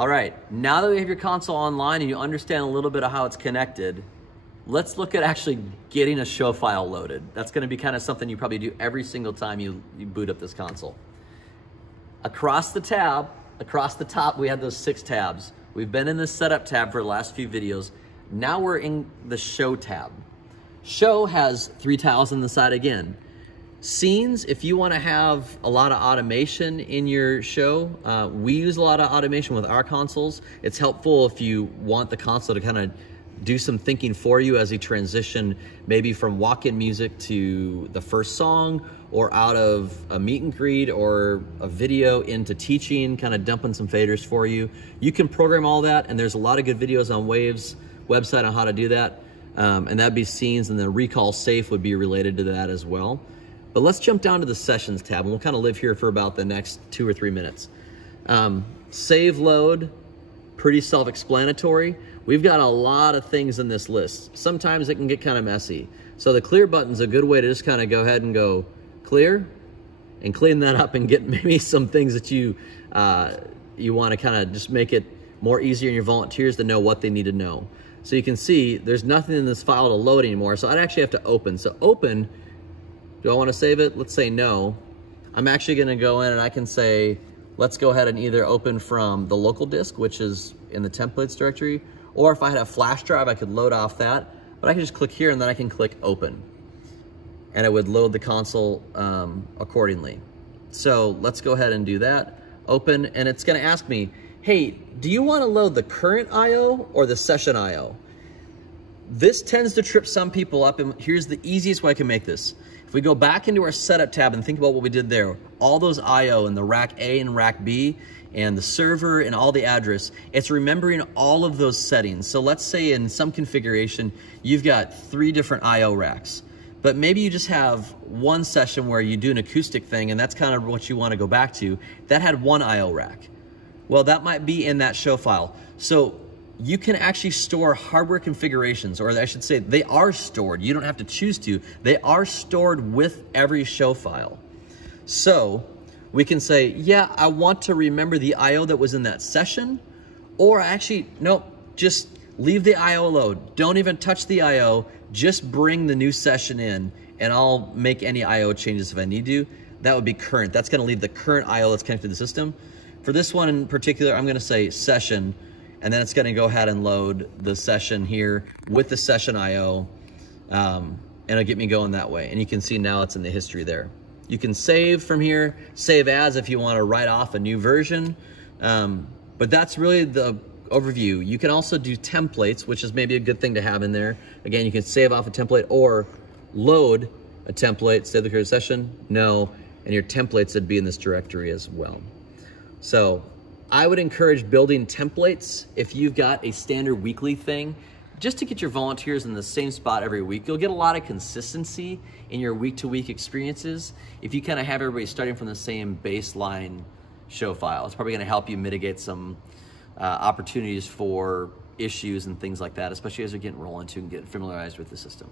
All right, now that we have your console online and you understand a little bit of how it's connected, let's look at actually getting a show file loaded. That's gonna be kind of something you probably do every single time you boot up this console. Across the top, we have those 6 tabs. We've been in the setup tab for the last few videos. Now we're in the show tab. Show has 3 tiles on the side again. Scenes, if you want to have a lot of automation in your show, we use a lot of automation with our consoles. It's helpful if you want the console to kind of do some thinking for you as you transition maybe from walk-in music to the first song, or out of a meet and greet or a video into teaching, kind of dumping some faders for you. You can program all that, and there's a lot of good videos on Wave's website on how to do that. And that'd be scenes, and then recall safe would be related to that as well. But let's jump down to the sessions tab, and we'll kind of live here for about the next 2 or 3 minutes. Save load, pretty self-explanatory. We've got a lot of things in this list. Sometimes it can get kind of messy. So the clear button's a good way to just kind of go ahead and go clear and clean that up and get maybe some things that you want to kind of just make it more easier on your volunteers to know what they need to know. So you can see there's nothing in this file to load anymore. So I'd actually have to open. So open. Do I want to save it? Let's say no. I'm actually going to go in and I can say, let's go ahead and either open from the local disk, which is in the templates directory, or if I had a flash drive, I could load off that. But I can just click here and then I can click open. And it would load the console accordingly. So let's go ahead and do that. Open, and it's going to ask me, hey, do you want to load the current IO or the session IO? This tends to trip some people up, and here's the easiest way I can make this. If we go back into our setup tab and think about what we did there, all those IO and the rack A and rack B and the server and all the address, it's remembering all of those settings. So let's say in some configuration, you've got 3 different IO racks, but maybe you just have one session where you do an acoustic thing and that's kind of what you want to go back to. That had 1 IO rack. Well, that might be in that show file. So you can actually store hardware configurations, or I should say they are stored. You don't have to choose to. They are stored with every show file. So we can say, yeah, I want to remember the IO that was in that session, or actually, nope, just leave the IO load. Don't even touch the IO, just bring the new session in, and I'll make any IO changes if I need to. That would be current. That's gonna leave the current IO that's connected to the system. For this one in particular, I'm gonna say session, and then it's gonna go ahead and load the session here with the session IO, and it'll get me going that way. And you can see now it's in the history there. You can save from here, save as if you wanna write off a new version, but that's really the overview. You can also do templates, which is maybe a good thing to have in there. Again, you can save off a template or load a template, save the current session, no, and your templates would be in this directory as well. So I would encourage building templates if you've got a standard weekly thing, just to get your volunteers in the same spot every week. You'll get a lot of consistency in your week-to-week experiences if you kind of have everybody starting from the same baseline show file. It's probably gonna help you mitigate some opportunities for issues and things like that, especially as you're getting rolling to and getting familiarized with the system.